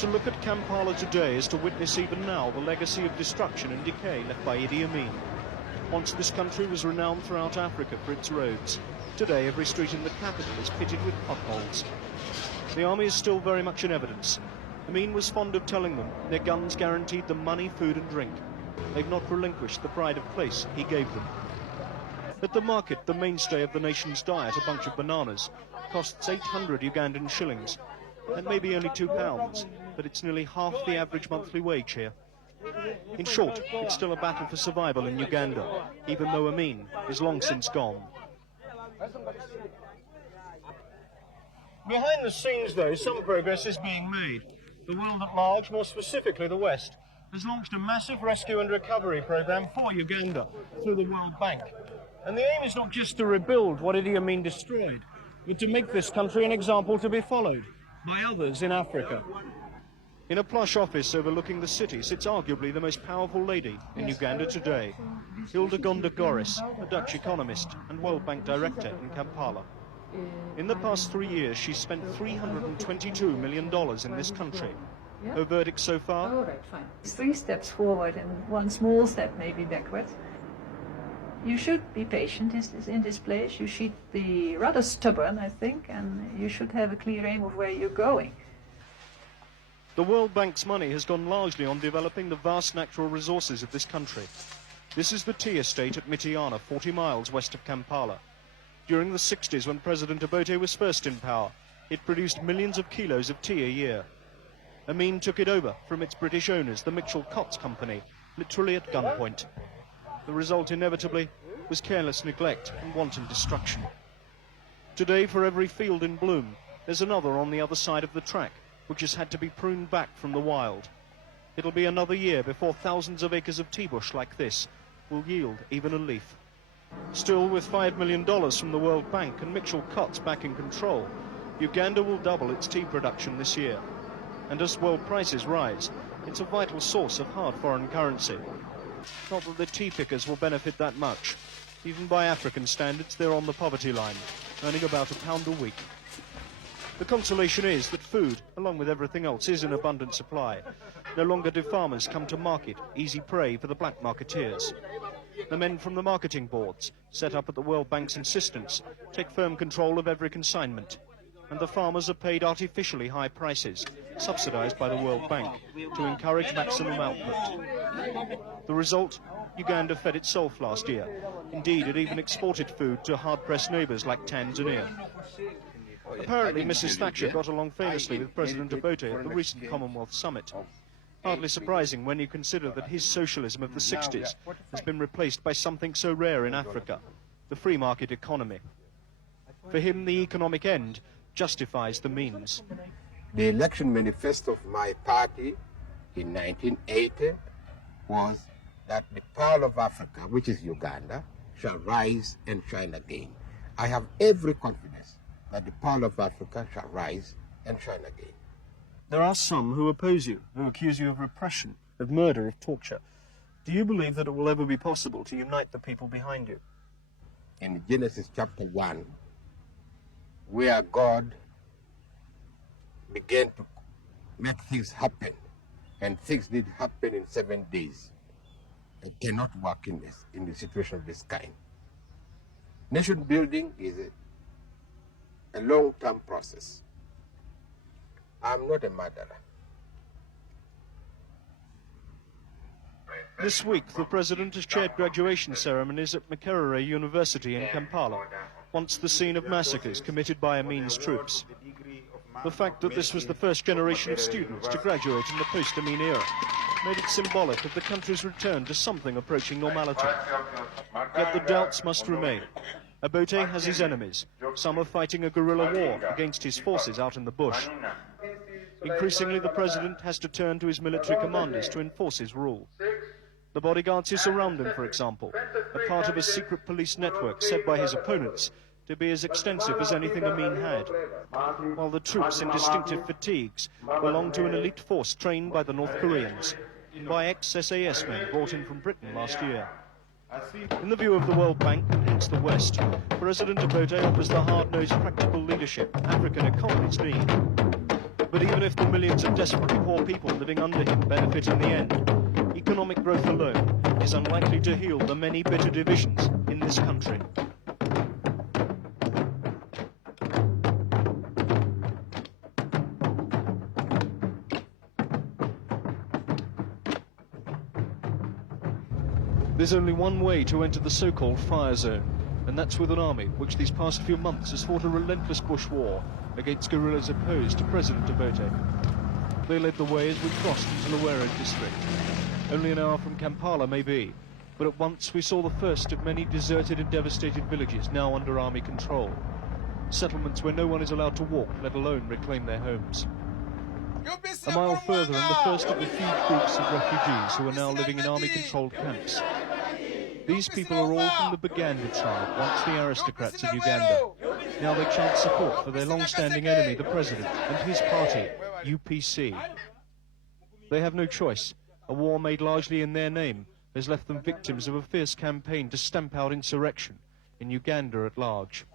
To look at Kampala today is to witness even now the legacy of destruction and decay left by Idi Amin. Once this country was renowned throughout Africa for its roads. Today every street in the capital is pitted with potholes. The army is still very much in evidence. Amin was fond of telling them their guns guaranteed them money, food and drink. They've not relinquished the pride of place he gave them. At the market, the mainstay of the nation's diet, a bunch of bananas, costs 800 Ugandan shillings. That may be only £2, but it's nearly half the average monthly wage here. In short, it's still a battle for survival in Uganda, even though Amin is long since gone. Behind the scenes, though, some progress is being made. The world at large, more specifically the West, has launched a massive rescue and recovery program for Uganda through the World Bank. And the aim is not just to rebuild what Idi Amin destroyed, but to make this country an example to be followed by others in Africa. In a plush office overlooking the city sits arguably the most powerful lady in Uganda today, Uganda Goris, a Dutch economist and World Bank director in Kampala. In the past 3 years, she's spent $322 million in this country. Her verdict so far? All right, fine. It's 3 steps forward and 1 small step maybe backwards. You should be patient in this place. You should be rather stubborn, I think, and you should have a clear aim of where you're going. The World Bank's money has gone largely on developing the vast natural resources of this country. This is the tea estate at Mitiana, 40 miles west of Kampala. During the 60s, when President Obote was first in power, it produced millions of kilos of tea a year. Amin took it over from its British owners, the Mitchell Cotts Company, literally at gunpoint. The result, inevitably, was careless neglect and wanton destruction. Today, for every field in bloom, there's another on the other side of the track, which has had to be pruned back from the wild. It'll be another year before thousands of acres of tea bush like this will yield even a leaf. Still, with $5 million from the World Bank and Mitchell Cotts back in control, Uganda will double its tea production this year. And as world prices rise, it's a vital source of hard foreign currency. Not that the tea pickers will benefit that much. Even by African standards, they're on the poverty line, earning about £1 a week. The consolation is that food, along with everything else, is in abundant supply. No longer do farmers come to market, easy prey for the black marketeers. The men from the marketing boards, set up at the World Bank's insistence, take firm control of every consignment. And the farmers are paid artificially high prices, subsidized by the World Bank, to encourage maximum output. The result? Uganda fed itself last year. Indeed, it even exported food to hard-pressed neighbours like Tanzania. Apparently, Mrs. Thatcher got along famously with President Obote at the recent Commonwealth Summit. Hardly surprising when you consider that his socialism of the 60s has been replaced by something so rare in Africa, the free market economy. For him, the economic end justifies the means. The election manifesto of my party in 1980 was that the Pearl of Africa, which is Uganda, shall rise and shine again. I have every confidence that the Pearl of Africa shall rise and shine again. There are some who oppose you, who accuse you of repression, of murder, of torture. Do you believe that it will ever be possible to unite the people behind you? In Genesis chapter 1, where God began to make things happen, and things did happen in 7 days, it cannot work in a situation of this kind. Nation building is a long-term process. I'm not a murderer. This week, the President has chaired graduation ceremonies at Makerere University in Kampala, once the scene of massacres committed by Amin's troops. The fact that this was the first generation of students to graduate in the post-Amin era made it symbolic of the country's return to something approaching normality. Yet the doubts must remain. Obote has his enemies. Some are fighting a guerrilla war against his forces out in the bush. Increasingly, the president has to turn to his military commanders to enforce his rule. The bodyguards who surround him, for example, are part of a secret police network said by his opponents to be as extensive as anything Amin had, while the troops in distinctive fatigues belong to an elite force trained by the North Koreans, by ex-SAS men brought in from Britain last year. In the view of the World Bank, and hence the West, President Obote offers the hard-nosed practical leadership African economies need. But even Even if the millions of desperately poor people living under him benefit in the end, economic growth alone is unlikely to heal the many bitter divisions in this country. There's only one way to enter the so-called fire zone, and that's with an army which these past few months has fought a relentless bush war against guerrillas opposed to President Obote. They led the way as we crossed into Luwero district. Only an hour from Kampala maybe, but at once we saw the first of many deserted and devastated villages now under army control. Settlements where no one is allowed to walk, let alone reclaim their homes. A mile further and the first of the huge groups of refugees who are now living in army-controlled camps. These people are all from the Baganda tribe, once the aristocrats of Uganda. Now they chant support for their long-standing enemy, the president, and his party, UPC. They have no choice. A war made largely in their name has left them victims of a fierce campaign to stamp out insurrection in Uganda at large.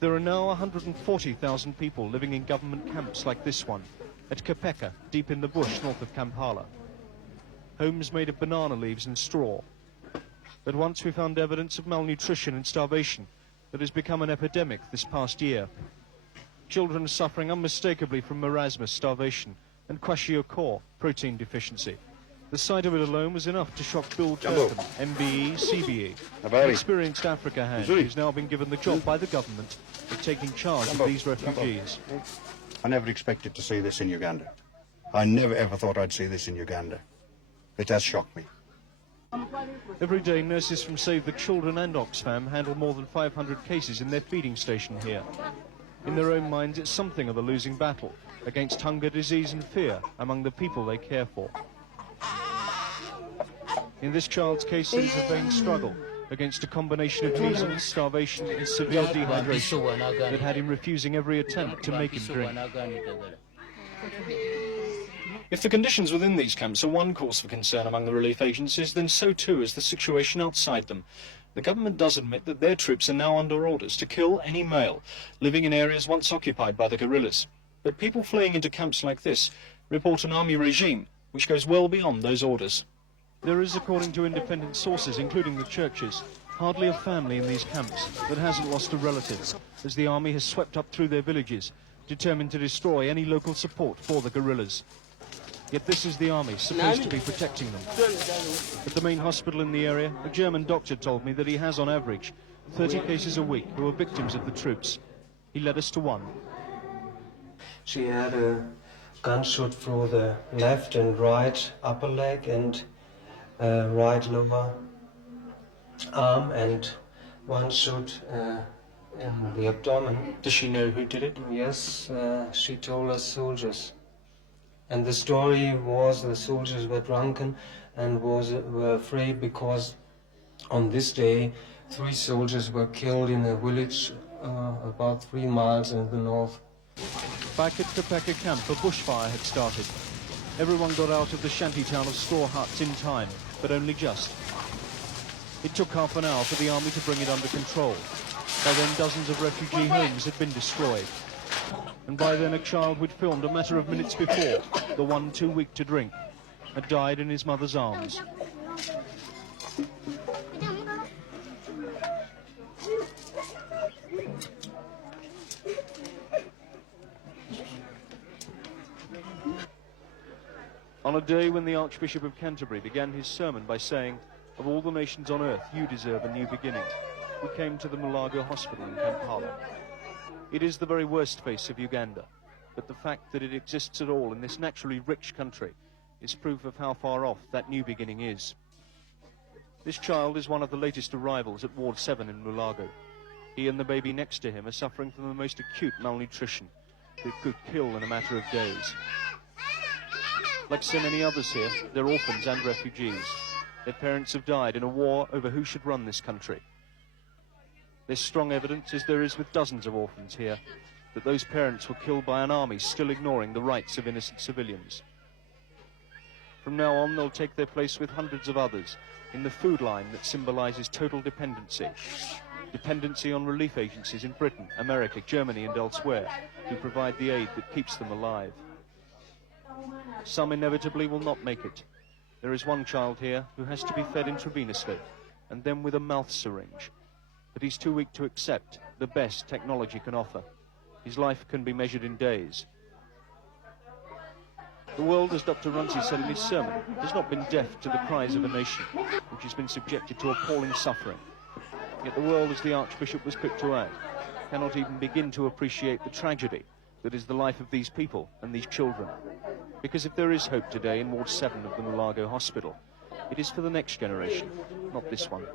There are now 140,000 people living in government camps like this one, at Kapeka, deep in the bush north of Kampala. Homes made of banana leaves and straw. At once we found evidence of malnutrition and starvation that has become an epidemic this past year. Children are suffering unmistakably from marasmus, starvation, and kwashiorkor, protein deficiency. The sight of it alone was enough to shock Bill Turpin, MBE, CBE, an experienced Africa hand who's now been given the job by the government of taking charge of these refugees. I never expected to see this in Uganda. I never ever thought I'd see this in Uganda. It has shocked me. Every day, nurses from Save the Children and Oxfam handle more than 500 cases in their feeding station here. In their own minds, it's something of a losing battle against hunger, disease and fear among the people they care for. In this child's case, it is a vain struggle against a combination of measles, starvation and severe dehydration that had him refusing every attempt to make him drink. If the conditions within these camps are one cause for concern among the relief agencies, then so too is the situation outside them. The government does admit that their troops are now under orders to kill any male living in areas once occupied by the guerrillas. But people fleeing into camps like this report an army regime which goes well beyond those orders. There is, according to independent sources, including the churches, hardly a family in these camps that hasn't lost a relative, as the army has swept up through their villages, determined to destroy any local support for the guerrillas. Yet this is the army, supposed to be protecting them. At the main hospital in the area, a German doctor told me that he has, on average, 30 cases a week who are victims of the troops. He led us to one. She had a gunshot through the left and right upper leg and right lower arm and one shot in the abdomen. Does she know who did it? Yes, she told us soldiers. And the story was the soldiers were drunken and were afraid because on this day 3 soldiers were killed in a village about 3 miles in the north. Back at Kapeka camp, a bushfire had started. Everyone got out of the shanty town of straw huts in time, but only just. It took half an hour for the army to bring it under control. By then, dozens of refugee homes had been destroyed. And by then, a child we'd filmed a matter of minutes before, the one too weak to drink, had died in his mother's arms. On a day when the Archbishop of Canterbury began his sermon by saying, "Of all the nations on earth, you deserve a new beginning," we came to the Mulago Hospital in Kampala. It is the very worst face of Uganda, but the fact that it exists at all in this naturally rich country is proof of how far off that new beginning is. This child is one of the latest arrivals at Ward 7 in Mulago. He and the baby next to him are suffering from the most acute malnutrition that could kill in a matter of days. Like so many others here, they're orphans and refugees. Their parents have died in a war over who should run this country. There's strong evidence, as there is with dozens of orphans here, that those parents were killed by an army still ignoring the rights of innocent civilians. From now on, they'll take their place with hundreds of others in the food line that symbolizes total dependency. dependency on relief agencies in Britain, America, Germany and elsewhere, who provide the aid that keeps them alive. Some inevitably will not make it. There is one child here who has to be fed intravenously, and then with a mouth syringe. But he's too weak to accept the best technology can offer. His life can be measured in days. The world, as Dr. Runcie said in his sermon, has not been deaf to the cries of a nation which has been subjected to appalling suffering. Yet the world, as the Archbishop was quick to add, cannot even begin to appreciate the tragedy that is the life of these people and these children. Because if there is hope today in Ward 7 of the Mulago Hospital, it is for the next generation, not this one.